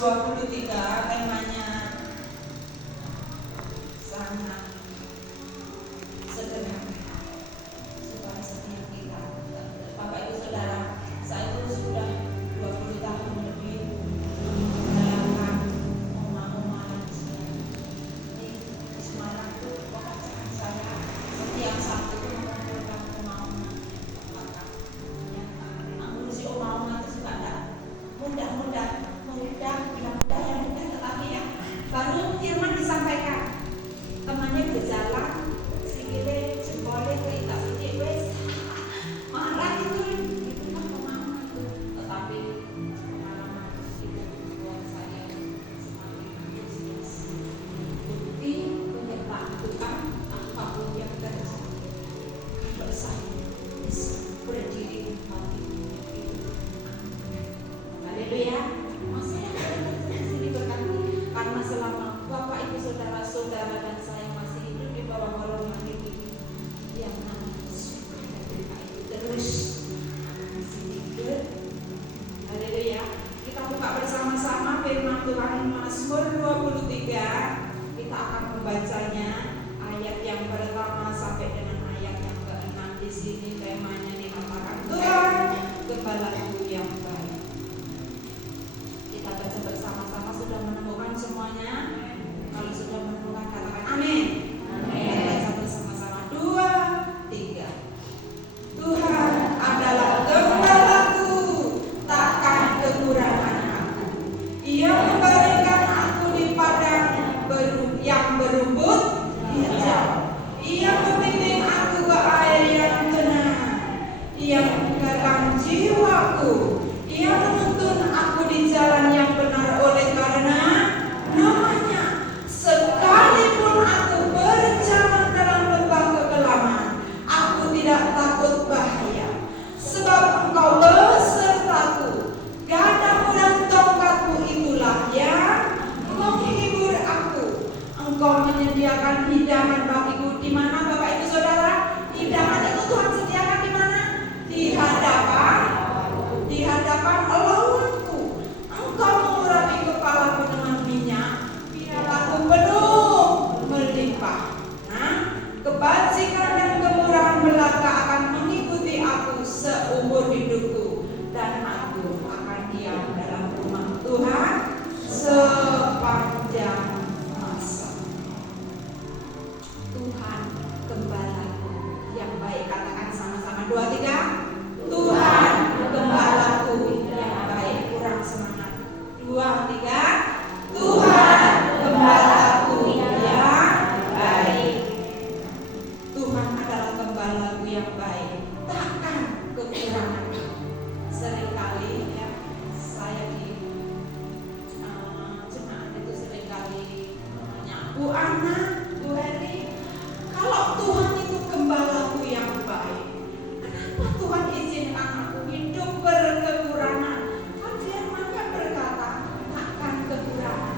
23 temanya sangat sederhana supaya setiap kita, Bapak Ibu Saudara, saya itu sudah 20 tahun lebih menjalankan omah-omahan di Semarang. Itu pekerjaan saya setiap Sabtu itu mengumpulkan omah-omahan Bapak yang ngurusi omah-omahan itu juga tidak mudah-mudah yang mudah, tetapi ya baru firman disampaikan temannya berjalan sikile jempolnya kita sidik wes marah itu kan pemahaman itu, tetapi pengalaman itu membuat saya semakin antusias. Bukti penyertaan Tuhan apapun yang terjadi, kalau saya bisa berdiri mati itu. Haleluya. Karena selama Bapak Ibu Saudara-saudara dan saya masih hidup di bawah golongan ini, yang namanya surga kita itu terus masih hidup. Haleluya. Kita buka bersama-sama firman Tuhan Mazmur 23. Kita akan membacanya ayat yang pertama sampai dengan ayat yang ke-6. Di sini temanya dikatakan Tuhan Gembalaku yang baik. Kita baca bersama-sama. Sudah menemukan semuanya? Kalau sudah menemukan katakan amin. Kita baca bersama-sama 2, 3. Tuhan adalah gembalaku, takkan kekurangan aku. Ia memberikan aku di padang yang berumput hijau. Ia membimbing aku ke air yang tenang. Ia menyegarkan jiwaku. Ia menuntun aku di jalan yang benar oleh karena namanya. Sekalipun aku berjalan dalam lembah kegelapan, aku tidak takut bahaya, sebab Engkau besertaku. Gadamu dan tongkatmu itulah yang menghibur aku. Engkau menyediakan hidangan bagiku. Di mana Bapak Ibu Saudara? Hidangan itu Tuhan sediakan di mana? Di hadapan lawanku. Engkau mengurapi kepalaku dengan minyak, pialaku penuh melimpah. Nah, kebajikan dan kemurahan belaka akan mengikuti aku seumur hidupku, dan aku akan diam dalam rumah Tuhan sepanjang masa. Tuhan Gembalaku yang baik. Katakan sama-sama 2, 3. Tuhan Gembalaku yang baik. Kurang semangat. 2, 3. Tuhan Gembalaku yang baik. Tuhan adalah Gembalaku yang baik, takkan kekurangan. Seringkali ya saya di jemaat itu seringkali nanya, Bu Ana, Bu Heri, kalau Tuhan itu Gembalaku yang baik, kenapa Tuhan izinkan aku hidup berkekurangan? Kan firman-Nya berkata takkan kekurangan.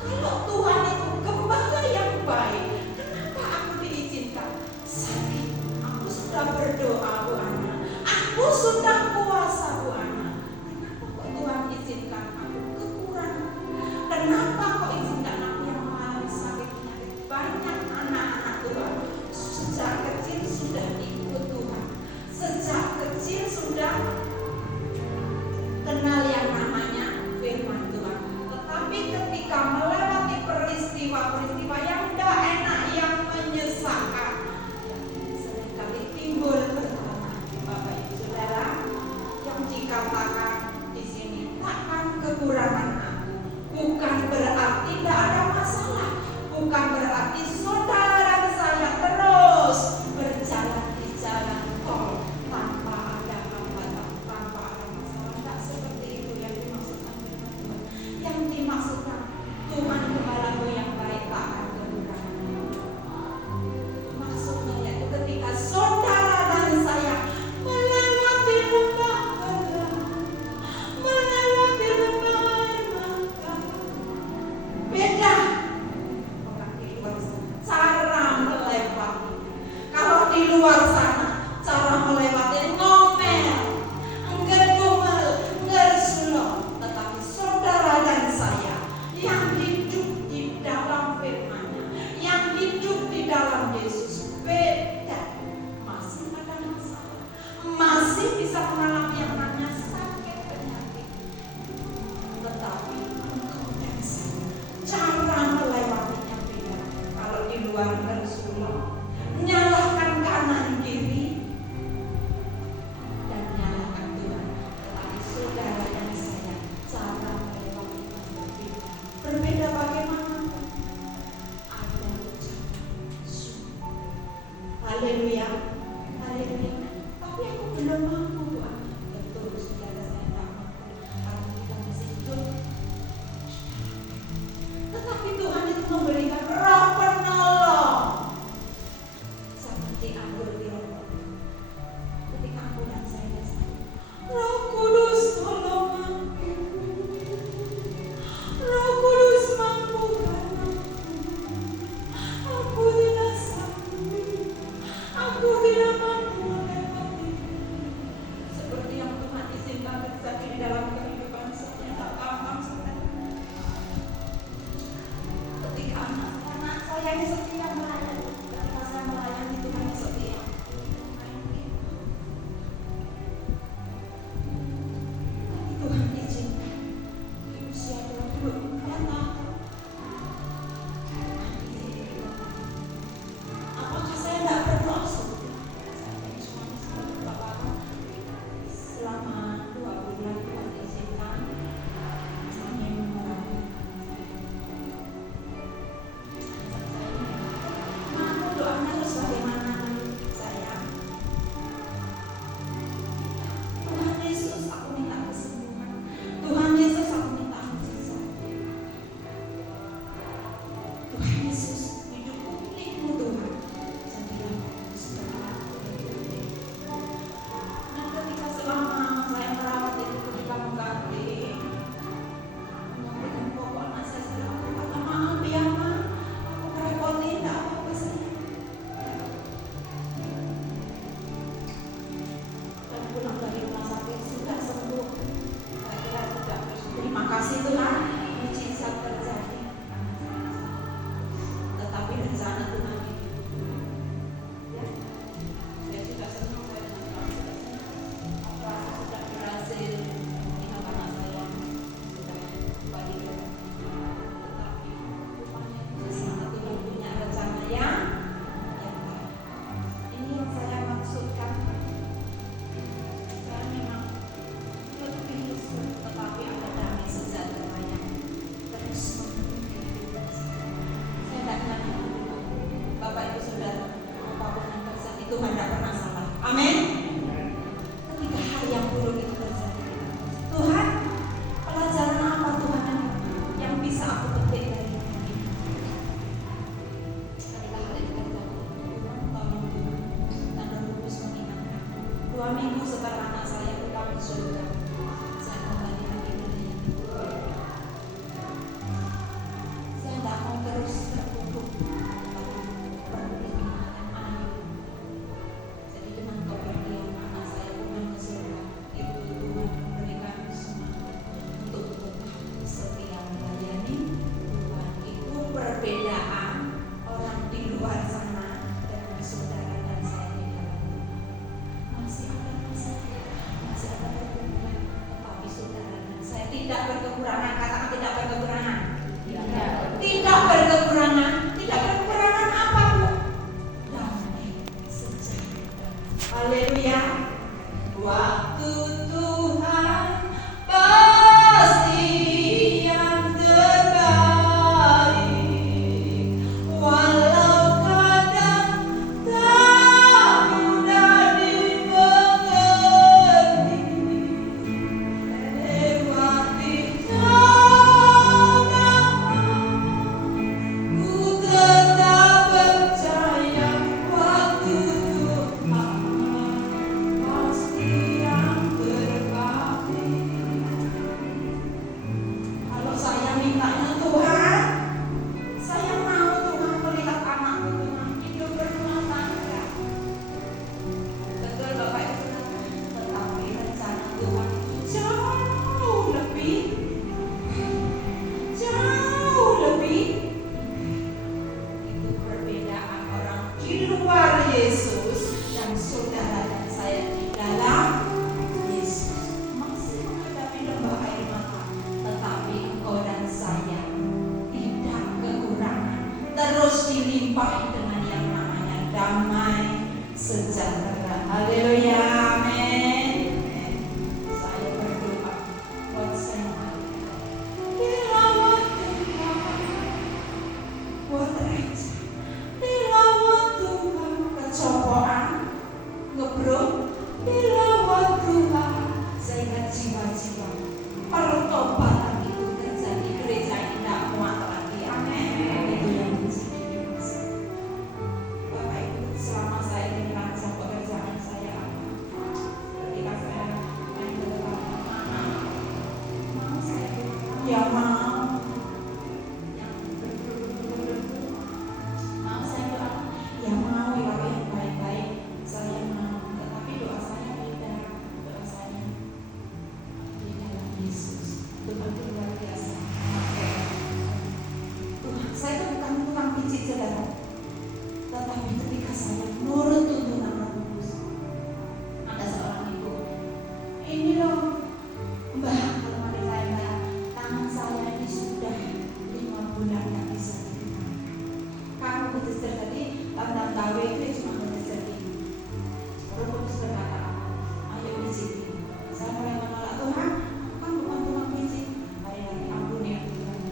Kalau Tuhan itu Gembala yang baik, kenapa aku diizinkan sakit? Aku sudah berdoa, Bu Ana, aku sudah puasa, Bu Ana, kenapa kok Tuhan izinkan aku kekurangan? Kenapa kok izinkan aku yang mengalami sakit penyakit? Banyak anak-anak Tuhan sejak kecil sudah ikut Tuhan, sejak kecil sudah kenal yang namanya firman Tuhan. Tetapi ketika melewati peristiwa-peristiwa yang tidak enak, yang menyesakkan, seringkali timbul pertanyaan, Haleluya. Haleluya. Tapi aku belum mampu, Tuhan. Betul, saudara, saya tidak mampu. Karena kita masih hidup. Tetapi Tuhan itu memberikan Roh penolong. Seperti anggur di rokok. Ketika aku dan saya sakit, Roh Kudus tolong aku. Roh Kudus mampukan aku. Aku tidak sanggup. Aku tidak mampu melewati. Seperti yang Tuhan izinkan terjadi di dalam kehidupan saya, tak paham saudara. Ketika anak saya yang setia melayani, ketika saya melayani Tuhan yang setia. Tapi Tuhan izinkan di usia 24 tahun. Apakah saya tidak berdoa? Saya cuma berdoa selama 2 bulan Tuhan izinkan saya mengurangi. Mampu doanya terus bagaimana sayang? Tuhan Yesus, aku minta kesembuhan. Tuhan Yesus, aku minta mujizat. Tuhan Yesus, hidupku milikmu Tuhan. Jadilah aku setelah dan ketika selama saya merawat itu, ketika mengganti memberikan pokoknya saya selalu kata maaf ya Ma, aku kerepotin, tidak apa-apa sayang. Dan pulang dari rumah sakit sudah sembuh. Saya kira sudah terima kasih Tuhan, mujizat terjadi. Tetapi rencana Tuhan ini, ya, saya juga senang, saya dengan Tuhan sudah senang. Operasi sudah berhasil, lihat anak saya sudah kembali. Tetapi rupanya rencana Tuhan punya rencana yang baik. Ini yang saya maksudkan. Saya memang lebih tetapi ada damai sejahtera yang terus memenuhi kehidupan saya. Saya tidak akan Bapak Ibu Saudara, apapun yang terjadi Tuhan tidak pernah salah. Amin. Ketika hal yang buruk itu terjadi, Tuhan, pelajaran apa Tuhan yang bisa aku petik dari ini? Ketika hal itu terjadi, Tuhan tolong Tuhan dan Roh Kudus mengingatkan. 2 minggu setelah anak saya pulang di surga, saya kembali lagi melayani Tuhan. Saya tidak mau terus terpuruk, tapi perlu lebih ayu. Jadi dengan kepergian anak saya pulang ke surga, itu Tuhan memberikan semangat untuk tetap setia melayani Tuhan. Itu perbedaan orang di luar sana dengan saudara dan saya di dalam rumah. Masih ada masalah, masih ada pergumulan, tetapi saudara dan saya tidak berkekurangan. Katakan tidak berkekurangan. Tidak berkekurangan. Tidak berkekurangan apa Bu? Damai sejahtera. Haleluya. Waktu Tuhan pasti yang terbaik. Walau kadang tak mudah dimengerti. Lewati ku tetap percaya waktu Tuhan pasti yang terbaik. Kalau saya mintanya Tuhan, saya mau Tuhan melihat anakku Tuhan hidup berumah tangga. Betul Bapak Ibu Saudara, tetapi rencana Tuhan jauh lebih itu perbedaan orang di luar Yesus dan saudara dan saya di dalam Yesus masih menghadapi lembah air mata, tetapi engkau dan saya tidak kekurangan, terus dilimpahi dengan yang namanya damai sejahtera. Haleluya, amin. Saya berdoa buat saya. Dilawat Tuhan, buat Reja. Dilawat Tuhan, kecopot Tetapi ketika saya nurut tuntunan Roh Kudus, ada seorang ibu, ini loh Mbak, kalau ada saya Mbak, tangan saya ini sudah 5 bulan gak bisa digunakan. Kamu bergeser tadi, tanda gawe itu cuma bergeser ini. Roh Kudus berkata, ayo izin. Saya mulai menolak, Tuhan, kan bukan Tuhan izin. Hari lagi ampuni aku Tuhan.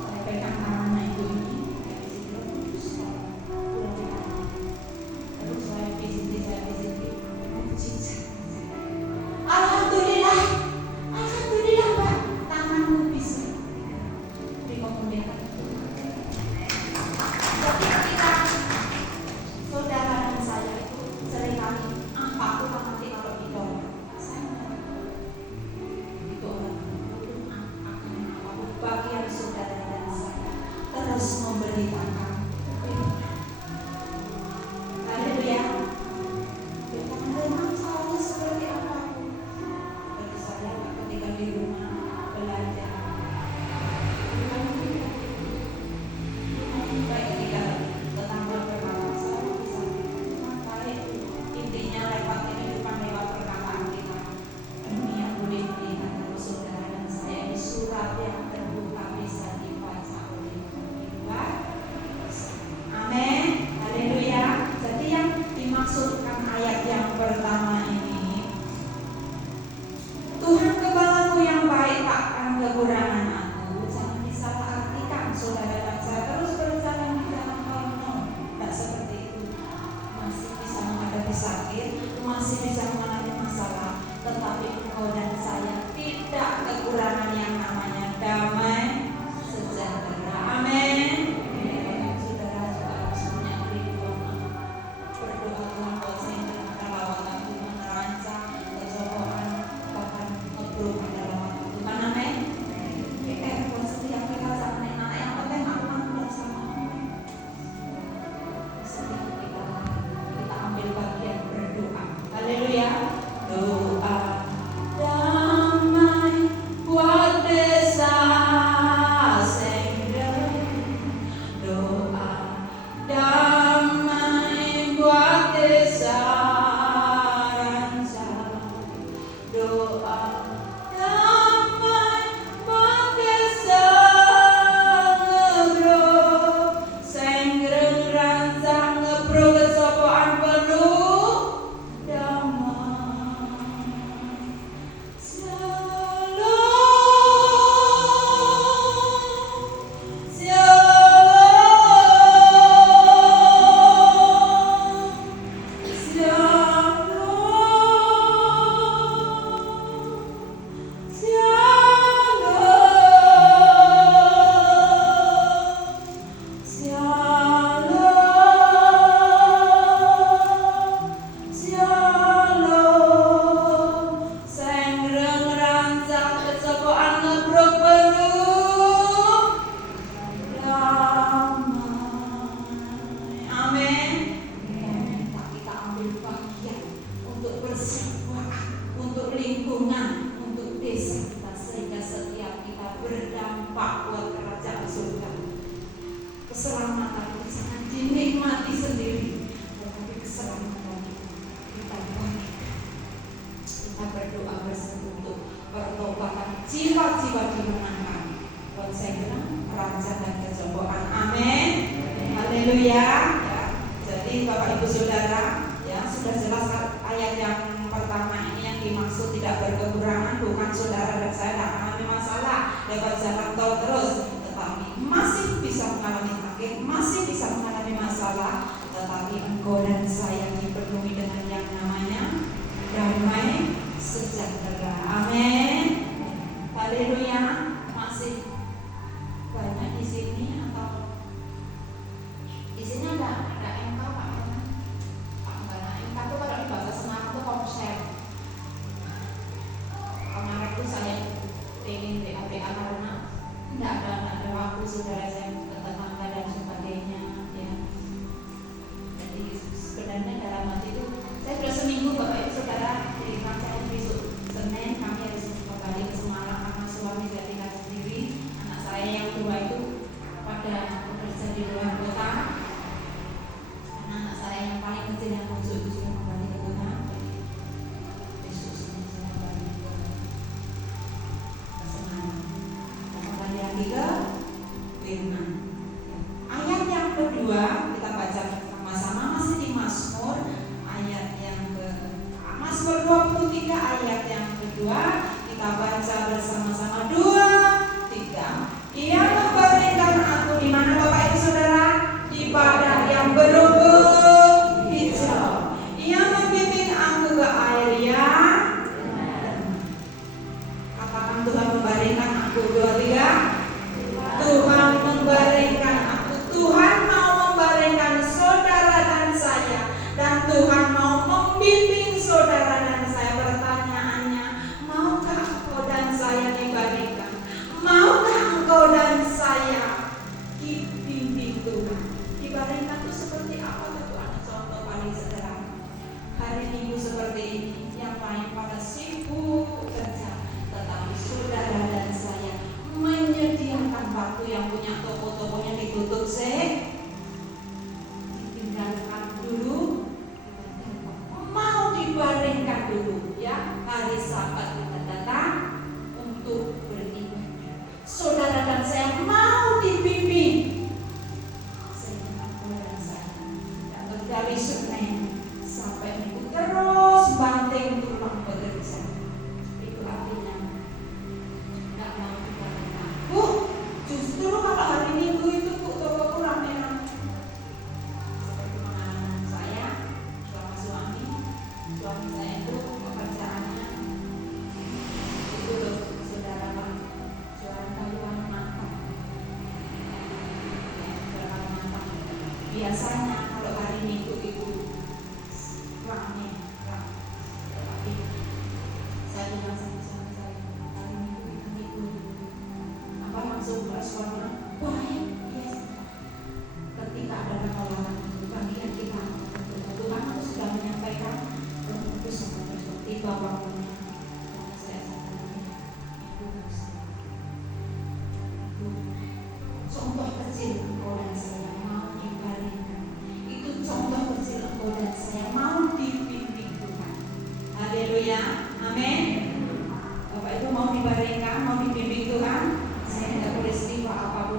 Saya pegang tangannya ibu ini, saya izin Roh Kudus, pulang ke kamar. Terus saya izin, mujizat. Alhamdulillah Mbak, tanganmu bisa dikomunikasikan. Jadi ketika saudara dan saya itu seringkali aku mengerti kalau itu orang, saya itu orang aku bagian saudara dan saya terus memberitakan. Haleluya. Memang salahnya seperti apa? Bagi saya ketika di rumah belajar, baik ketika tetangga berkata saya bisa baik, intinya lewat kehidupan lewat perkataan kita. Dunia boleh melihat kalau saudara dan saya di surat yang terbuka bisa dibaca oleh kita. Amin. Haleluya. Jadi yang dimaksudkan ayat yang pertama ini, Tuhan kepalaku yang baik takkan kekurangan aku. Jangan disalahartikan saudara dan saya terus berjalan di dalam konon. Tidak seperti itu. Masih bisa menghadapi sakit, masih bisa menghadapi masalah, tetapi engkau dan saya tidak kekurangan yang namanya damai sejahtera. Amin. Saudara juga harus punya perlindungan. Berdoa Tuhan buat saya dalam kelawatan Tuhan, rancang, kecocokan, bahkan ngebruk dalam waktu Tuhan. Amin. Buat setiap kita jangan enak, yang penting aku bersama. Setiap kita ambil bagian berdoa. Haleluya. Doa damai buat desa Senggreng. Doa damai buat desa Rancang. Doa damai buat desa Ngebrok Senggreng Rancang Ngebrok kesopoan penuh damai. Senggreng Rancang kecocokan ngebrok penuh damai. Amin. Kita ambil bagian untuk persekutuan, untuk lingkungan, untuk desa kita, sehingga setiap kita berdampak buat kerajaan surga. Keselamatan itu sangat dinikmati sendiri, tetapi keselamatan kita bagi. Kita berdoa bersekutu pertobatan jiwa-jiwa dimenangkan. Buat saya bilang rancang dan kecocokan. Amin. Haleluya. Ya. Jadi Bapak Ibu Saudara, ya sudah jelas ayat yang pertama ini yang dimaksud tidak berkekurangan, bukan saudara dan saya tidak mengalami masalah lewat jalan tol terus, tetapi masih bisa mengalami sakit, masih bisa mengalami masalah, tetapi engkau dan saya dipenuhi dengan yang namanya damai sejahtera. Amin. Haleluya. Masih banyak di sini atau di sini ada MK Pak? Enggak, MK itu kalau di bahasa Semarang itu komsel. Kemarin itu saya pengen BA karena tidak ada waktu saudara saya ke tetangga dan sebagainya, ya. Jadi sebenarnya ditutup ditinggalkan dulu, mau dibaringkan dulu ya. Hari Sabat kita datang untuk beribadah. Saudara dan saya mau dibimbing. Saya dan saya dapat dari Senin sampai Minggu terus banting tulang bekerja. Itu artinya nggak mau dibaringkan. Bu, justru kalau hari Minggu itu Bu, toko kurang enak. Seperti pengalaman saya sama suami saya itu pekerjaannya itu loh saudara Pak, jualan kayu matang. Biasanya kalau hari Minggu itu rame. Tapi saya bilang sama suami saya, hari Minggu apa langsung responnya baik, yes. Ketika ada tawaran bagian kita, Tuhan aku sudah menyampaikan itu sangat perspektif bahwa saya contoh kecil engkau dan saya mau dibaringkan. Itu contoh kecil engkau dan saya mau dibimbing Tuhan. Haleluya, amin. Bapak Ibu mau dibaringkan, mau dibimbing Tuhan. Saya tidak peristiwa apapun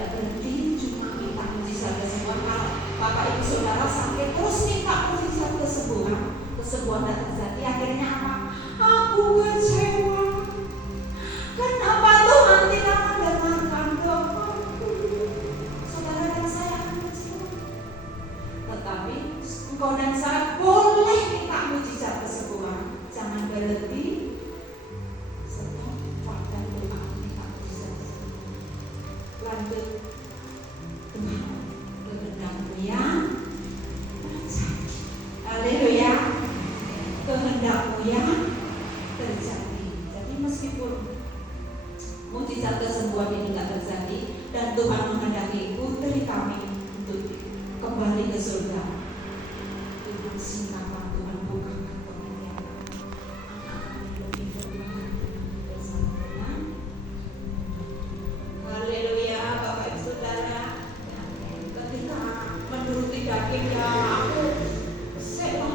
tidak berhenti cuma minta mujizat kesembuhan. Kalau Bapak Ibu Saudara sakit terus minta mujizat kesembuhan dan terjadi, akhirnya apa? Aku kecewa. Kenapa Tuhan tidak mendengarkan doaku? Saudara dan saya akan kecewa. Tetapi engkau dan saya boleh minta mujizat kesembuhan. Jangan berhenti. Stop pada doa minta mujizat. Lanjut. Tuhan, kehendakmu yang terjadi. Haleluya. Kehendakmu yang terjadi. Jadi meskipun mujizat kesembuhan ini tidak terjadi dan Tuhan menghendaki putri kami untuk kembali ke surga, Tuhan silakan, Tuhan bukakan penglihatan anak-anak lebih berbahan bersama dengan haleluya. Bapak Ibu Saudara, ketika menuruti daging ya aku sewa,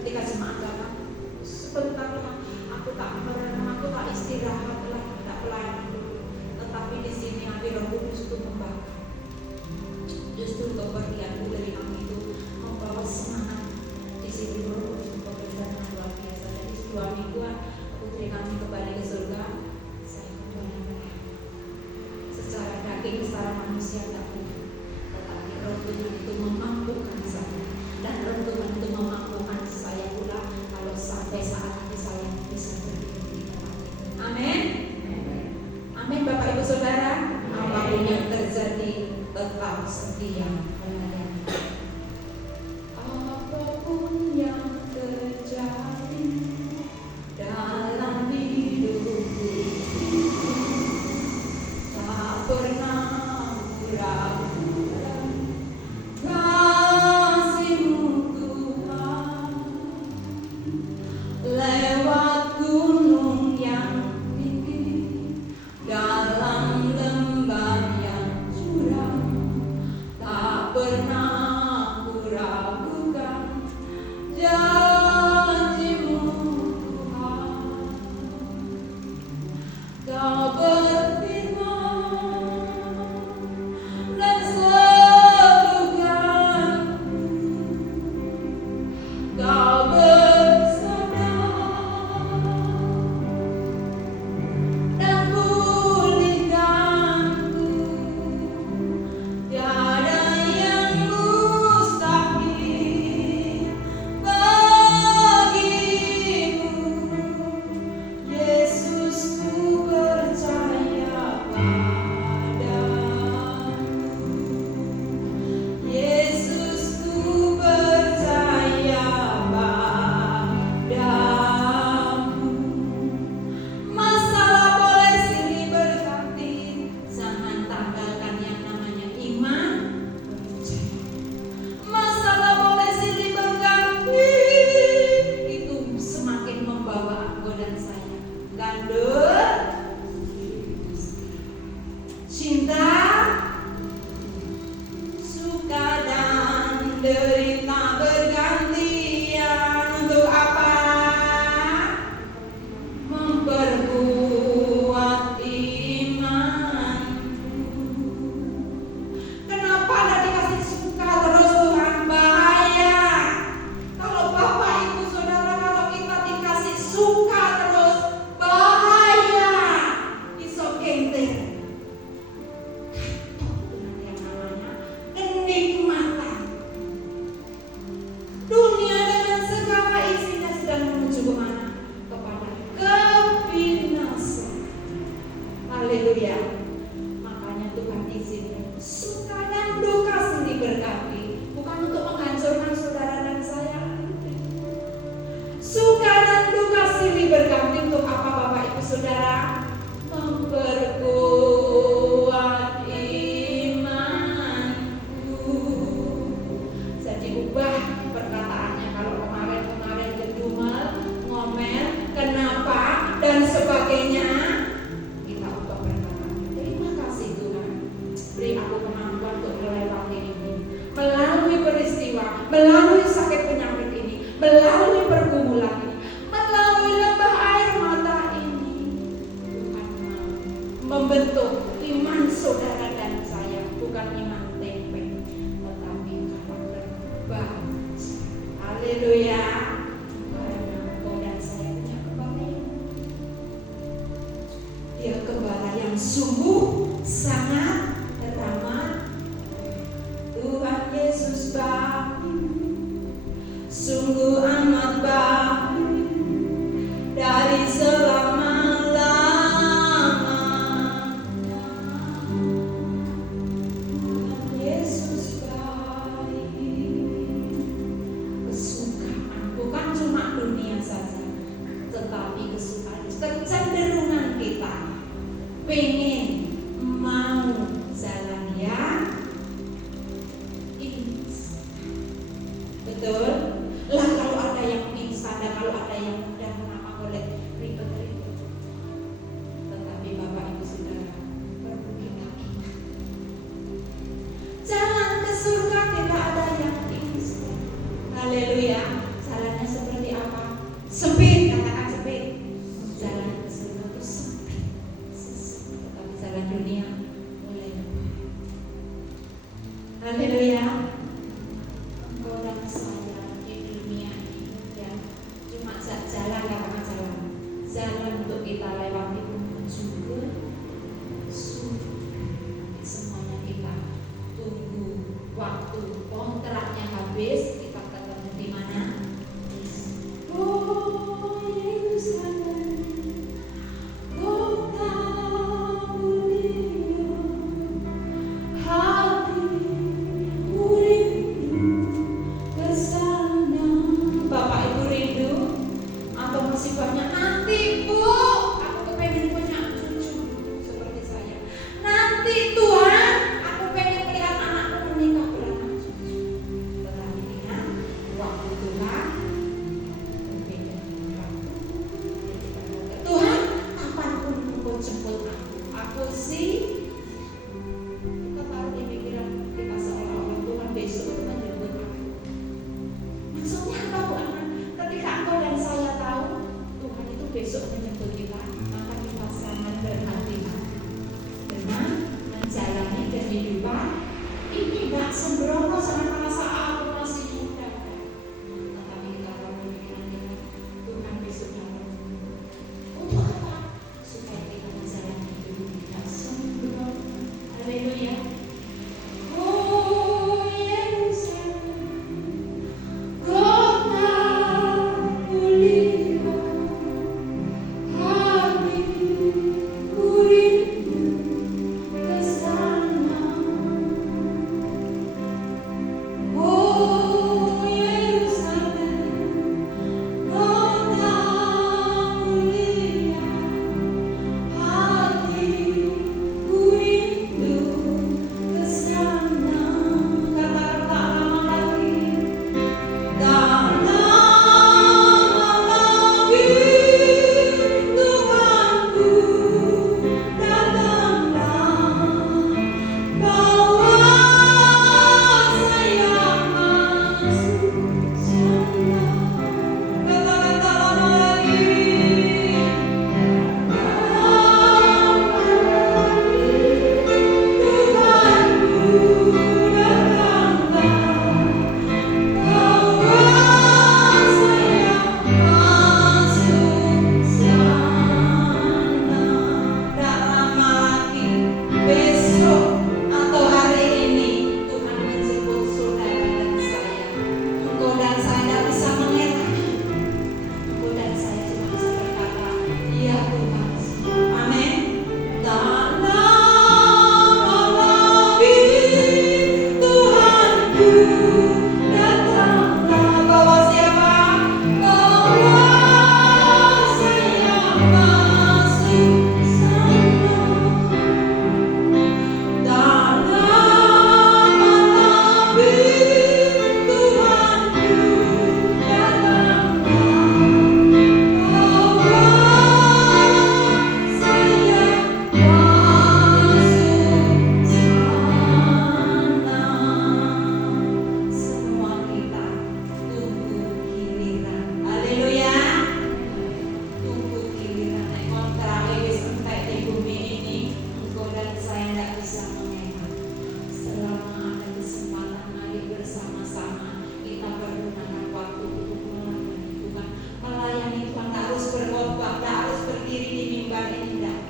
ketika jemaat datang sebentar lah, aku tak merenung, aku tak istirahat lah, tak pelayanan dulu. Tetapi di sini api Roh Kudus itu membakar. Justru kepergianku dari kami itu membawa semangat. Di sini Roh Kudus bekerja dengan luar biasa. Jadi 2 mingguan putri kami kembali ke surga, saya kembali melayani. Secara daging, secara manusia tak punya, tetapi Roh Tuhan itu memampukan saya, dan Roh Tuhan itu memampukan saya pula kalau sampai saat hati saya bisa berdiri di tempat ini. Amin. Amin Bapak Ibu Saudara. Apapun yang terjadi, tetap setia melayani. Apapun yang terjadi dalam hidupku, tak pernah ragukan kasih-Mu Tuhan. Lewat gunung yang tinggi, dalam lembah yang curam, tak pernah ku ragukan janji-Mu Tuhan. Kau berfirman dan selalukanku, Kau bersabda dan pulihkanku. Tiada yang mustahil bagimu, Yesus, ku percaya padamu. Yesus, ku percaya padamu. Masalah boleh silih berganti, jangan tanggalkan yang namanya iman percaya. Masalah boleh silih berganti, itu semakin membawa aku dan saya gandul cinta, suka dan derita bergantian. Untuk apa? Memperkuat imanku. Kenapa ada dikasih suka terus Tuhan? Bahaya. Kalau Bapak Ibu Saudara, kalau kita dikasih suka terus, bahaya. Isokenter. Dengan yang namanya kenikmatan. Dunia dengan segala isinya sedang menuju kemana? Kepada kebinasan. Haleluya. Makanya Tuhan izinkan suka dan duka silih berganti, bukan untuk menghancurkan saudara dan saya. Suka dan duka silih berganti untuk apa Bapak Ibu Saudara? Memperkuat imanku. Jadi ubah perkataannya. Kalau kemarin gedumel, ngomel, kenapa dan sebagainya, kita ubah perkataannya. Terima kasih Tuhan, beri aku kemampuan untuk melewati ini, melalui peristiwa, melalui sakit penyakit ini, melalui pergumulan ini, melalui lembah air mata ini. Tuhan mau membentuk iman saudara sungguh sangat ramah. Tuhan Yesus baik, sungguh amat baik, dari selama-lamanya. Tuhan Yesus baik. Kesukaan bukan cuma dunia saja, tetapi kesukaan, kecenderungan kita pengen mau jalan yang instan. Betul? Lah kalau ada yang instan dan kalau ada yang mudah, kenapa boleh ribet-ribet? Tetapi Bapak Ibu Saudara, perlu kita ingat, jalan ke surga tidak ada yang instan. Haleluya. Jalannya seperti apa? Sempit, katakan sempit. Jalan ke surga itu sempit, tetapi jalan dunia mulai. Haleluya. Engkau dan saya di dunia ini ya, cuma jalan, katakan jalan. Jalan untuk kita lewati menuju ke surga. Semuanya kita tunggu waktu kontraknya habis, kita ketemu di mana? Oh Yerusalem, kota mulia, hati rindu ke sana. Bapak Ibu rindu atau masih banyak nanti Bu, aku kepengen punya cucu seperti saya. Nanti Tuhan, aku pengen melihat anakku menikah beranak cucu. Tetapi ingat, waktu Tuhan berbeda dengan waktu Tuhan. Kapanpun Engkau jemput aku sih. Kita taruh di pikiran kita seolah-olah Tuhan besok itu menjemput aku. Maksudnya apa Bu Ana? Ketika engkau dan saya tahu Tuhan itu besok menjemput kita, maka kita sangat berhati-hati dengan menjalani kehidupan ini. Gak sembrono sama merasa aku masih muda. Tetapi kita tahu di pikiran kita, Tuhan besok datang. Untuk apa? Supaya kita menjalani hidup tidak sembrono. Haleluya. Oh Yerusalem, kota mulia, hatiku rindu ke sana. Oh Yerusalem, kota mulia, hatiku rindu ke sana. Katakan tak lama lagi, tak lama lagi Tuhanku datanglah, bawa saya masuk sana. Katakan tak lama lagi, tak lama lagi Tuhanku datanglah, bawa saya masuk sana. Tak lama lagi, besok atau hari ini Tuhan menjemput saudara dan saya. Engkau dan saya tidak bisa mengelak. Engkau dan saya cuma bisa berkata, ya Tuhan. Amin. Tak lama lagi Tuhanku datanglah, bawa siapa? Bawa saya masuk sana. Tak lama lagi Tuhanku datanglah, bawa saya masuk sana. Semua kita tunggu giliran. Haleluya. Tunggu giliran. Nek kontrak wis entek di bumi ini, engkau dan saya tidak bisa mengelak. Selama ada kesempatan, mari bersama-sama kita pergunakan waktu untuk melayani Tuhan. Melayani Tuhan tak harus berkhotbah, tak harus berdiri di mimbar ini, enggak.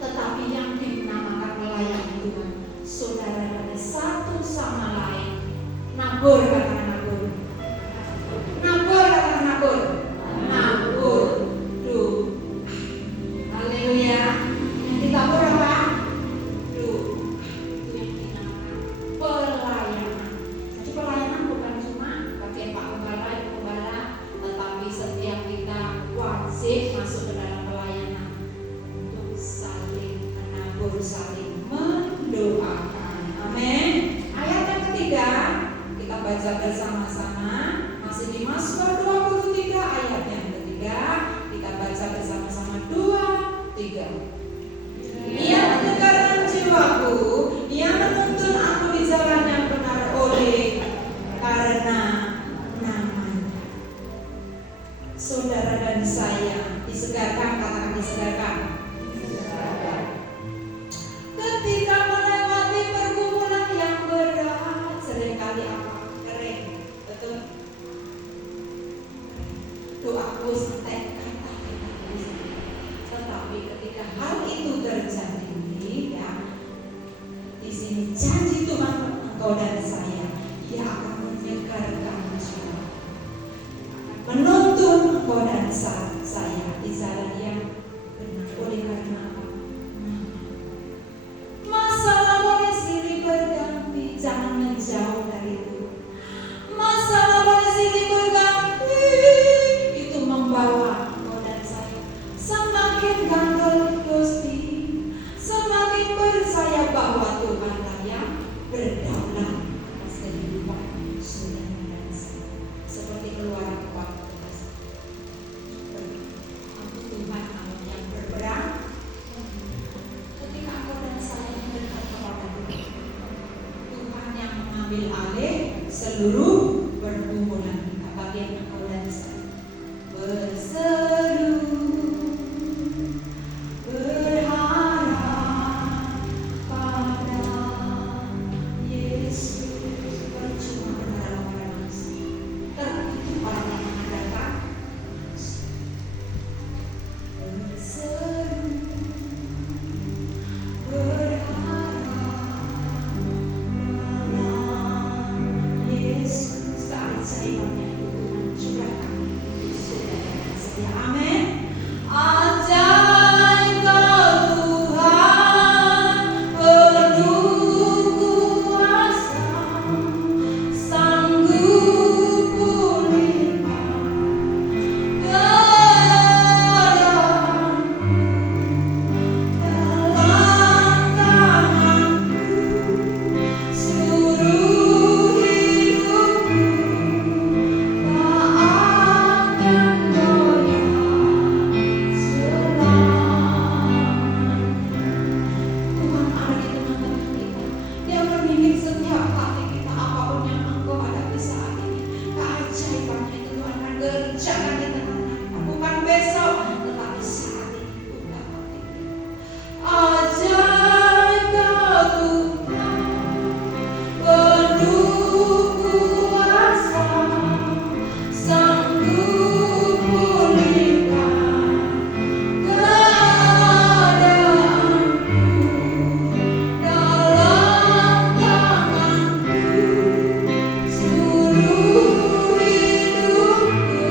Tetapi saya. Disegarkan, katakan disegarkan. Ketika melewati pergumulan yang berat, seringkali apa? Kering, betul? Doaku santai, tetapi ketika hal itu terjadi, ya, di sini janji Tuhan engkau dan saya, Ia akan menyegarkan jiwa, menuntun engkau dan saya di jalan yang benar. Oleh karena apa? Masalah boleh silih berganti, jangan menjauh dari Tuhan. Masalah boleh silih berganti, itu membawa engkau dan saya semakin gagal Gusti, semakin percaya bahwa Tuhanlah yang berdaulat atas kehidupan saudara dan saya. Seperti Keluaran 14. Aku Tuhan Allah yang berperang. Ketika engkau dan saya mendekat kepada Tuhan yang mengambil alih seluruh pergumulan kita, bagian engkau dan saya berseru, berharap pada Yesus. Percuma berharap pada manusia, tetapi itu orang yang mengandalkan berseru, berharap pada Yesus. Keajaibannya itu Tuhan curahkan di saudara dan saya. Amin. Ajaib Kau Tuhan, penuh kuasa, sanggup pulihkan keadaanku, dalam tangan-Mu seluruh hidupku tak akan goyah selamanya. Tuhan ada di tengah-tengah kita. Dia membimbing setiap hati kita, apapun yang engkau hadapi saat ini. Keajaibannya itu Tuhan akan kerjakan di tengah-tengah kita. Bukan besok, tetapi saat ini. Bukan hati kita. Ajaib Kau Tuhan, penuh kuasa, sanggup pulihkan keadaanku, dalam tangan-Mu seluruh hidupku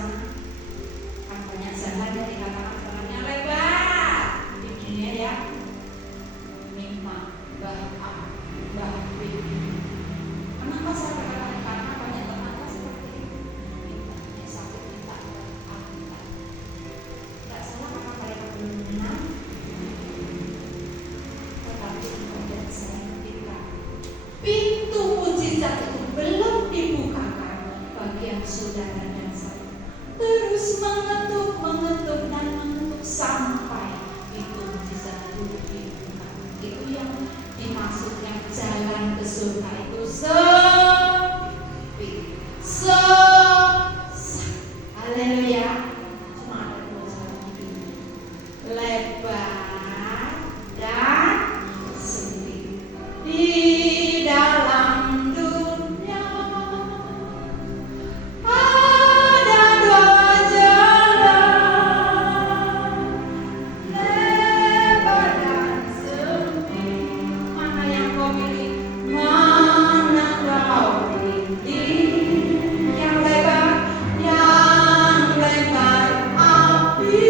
sana. Kan banyak jalan yang dikatakan jalannya lebar di dunia ya. Minta Mbah B. Kenapa saya katakan? Karena banyak tetangga seperti itu. Mintanya sakit, minta Mbah A. Tidak salah karena mereka belum mengenal. Tetapi kemudian saya ketika pintu mujizat itu belum dibukakan bagi yang saudara dan saya, terus mengetuk dan mengetuk sampai pintu mujizat itu dibuka. Itu yang dimaksudkan jalan ke surga itu sepi. Haleluya. Cuma ada dua jalan hidup, lebar dan sempit. Di dalam dunia ada dua jalan, lebar dan sempit. Mana yang kau pilih? Mana kau pilih? Yang lebar api.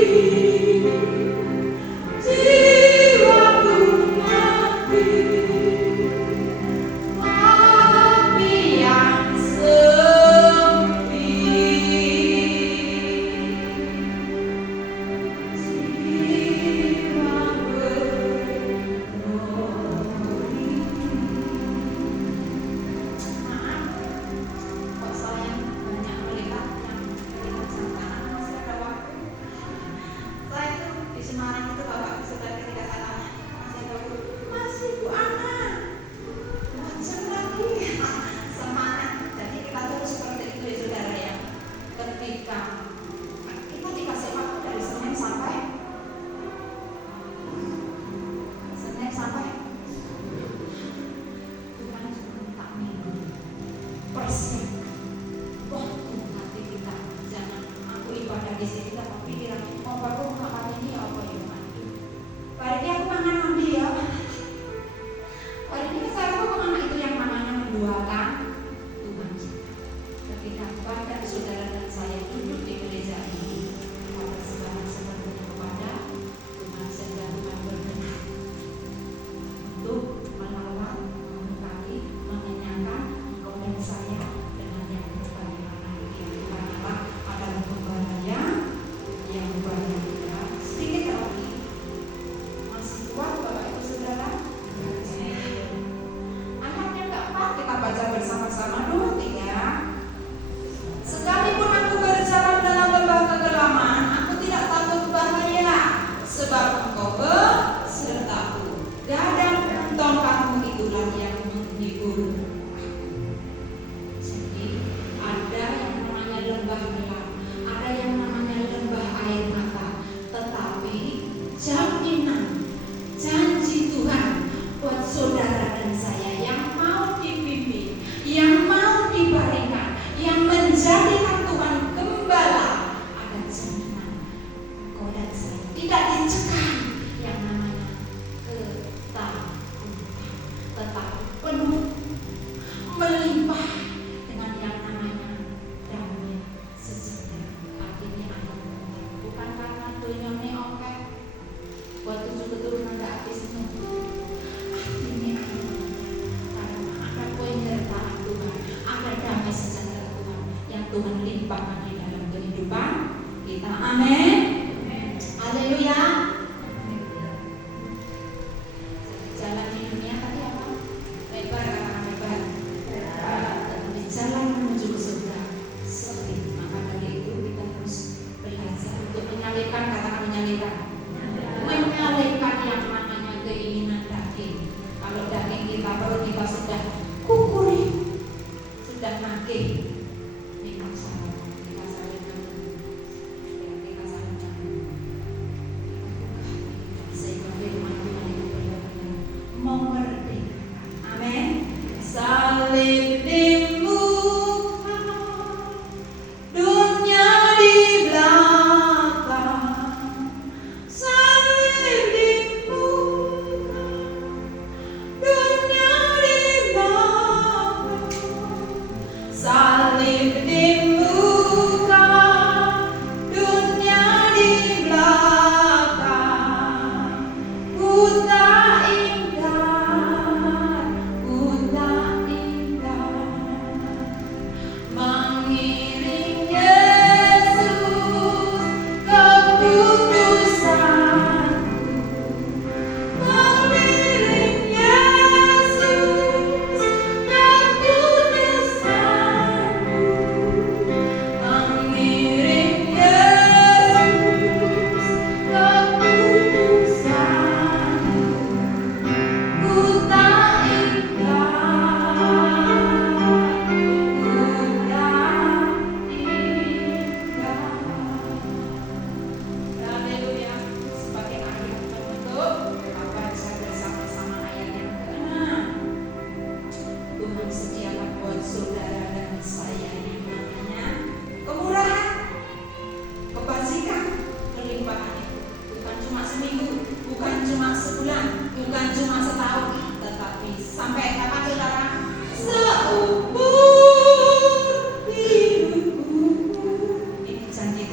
Jiwaku mati, api yang sempit. Jiwa berlori. Maaf, kok saya banyak melihat yang melihat sama anak masih ada waktu. Saya itu di Semarang itu Bapak Saudara ketika saya tanya, masih ada waktu? Masih Bu Ana, 2 jam lagi. Semangat. Jadi kita terus seperti itu ya saudara ya. Ketika kita dikasih waktu dari Senin sampai Tuhan cuma minta minggu persen waktu hati kita. Jangan aku ibadah di sini tapi pikiran oh aku makan ini apa ya mantu. Hari ini aku makan mandi ya. Hari ini saya mau anak itu yang namanya menduakan Tuhan. Ketika pada saudara dan saya duduk di gereja ini, pada segala sepertinya kepada Tuhan sehingga Tuhan berkenan untuk menolong, memberkati, mengenyangkan engkau dan saya dengan yang bagaimana yang Tuhan Allah adalah pembala yang banyak ya. Sedikit lagi masih kuat Bapak Ibu Saudara. Ayat yang keempat kita baca bersama-sama 2-3. Sekalipun aku berjalan dalam lembah kegelapan, aku tidak takut bahaya, sebab engkau besertaku. Gadang tongkatmu itulah yang menghibur. Jadi ada yang namanya lembah gelap, ada yang namanya lembah air mata, tetapi jaminan janji Tuhan buat saudara dan saya yang mau dipimpin, yang mau dibaringkan, yang menjadikan Tuhan gembala, ada jaminan engkau dan saya tidak dicekam yang namanya ketakutan, tetapi penuh melimpah dengan yang namanya damai sejahtera. Artinya ada bukan karena dunyone oke buat 7 keturunan gak habis itu. Artinya karena ada penyertaan Tuhan, ada damai sejahtera Tuhan yang Tuhan limpahkan di dalam kehidupan kita. Amin. Haleluya. Jalan di dunia tadi apa? Lebar, katakan lebar. Tetapi jalan menuju ke surga sempit. Maka dari itu kita harus belajar untuk menyalipkan, katakan menyalipkan. Menyalipkan yang namanya keinginan daging. Kalau daging kita, perut kita sudah kukuri, sudah makin, memang salah kita salibkan. Ya, kita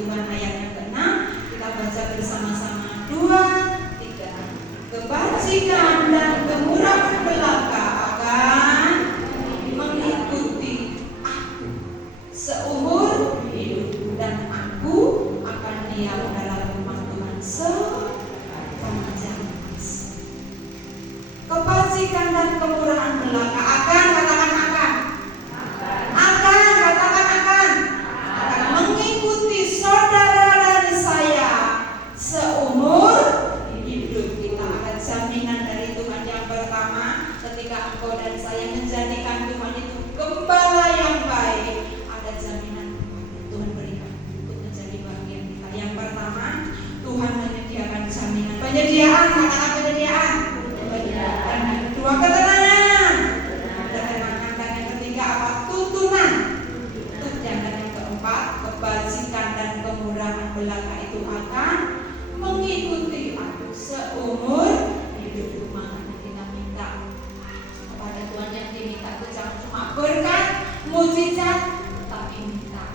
Tuhan ayat yang ke-6. Kita baca bersama-sama 2, 3. Kebajikan dan kemurahan belaka akan mengikuti aku seumur hidup, dan aku akan diam dalam rumah Tuhan sepanjang masa. Kebajikan dan kemurahan belaka akan, katakan akan mengikuti saudara dan saya seumur hidup. Kita akan jaminan dari Tuhan. Yang pertama, ketika engkau dan saya menjadikan Tuhan itu gembala yang baik, ada jaminan Tuhan berikan untuk menjadi bagian kita. Yang pertama, Tuhan menyediakan jaminan. Penyediaan, katakan penyediaan. Dan yang kedua, ketenangan. Dan yang ketiga apa? Tuntunan. Dan yang keempat, kebajikan dan kemurahan belaka itu akan mengikuti aku seumur hidup. Makanya kita minta kepada Tuhan, yang diminta itu jangan cuma berkat, mujizat, tapi minta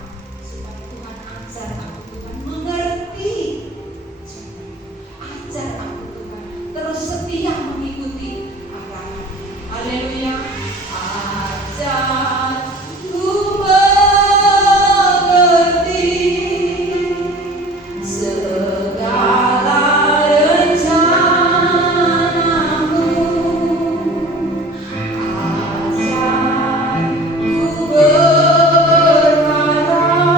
supaya Tuhan ajar aku, Tuhan mengerti, ajar aku Tuhan terus setia mengikuti arahan. Haleluya. Ajar ku mengerti segala rencanamu. Ajar ku berharap hanya padamu.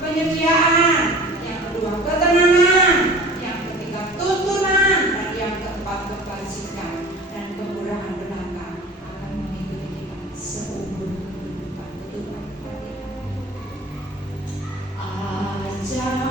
Penyediaan keselamatan, yang kedua ketenangan, yang ketiga tuntunan, dan yang keempat kebajikan dan kemurahan belaka akan mengikuti kita seumur kehidupan. Ajarku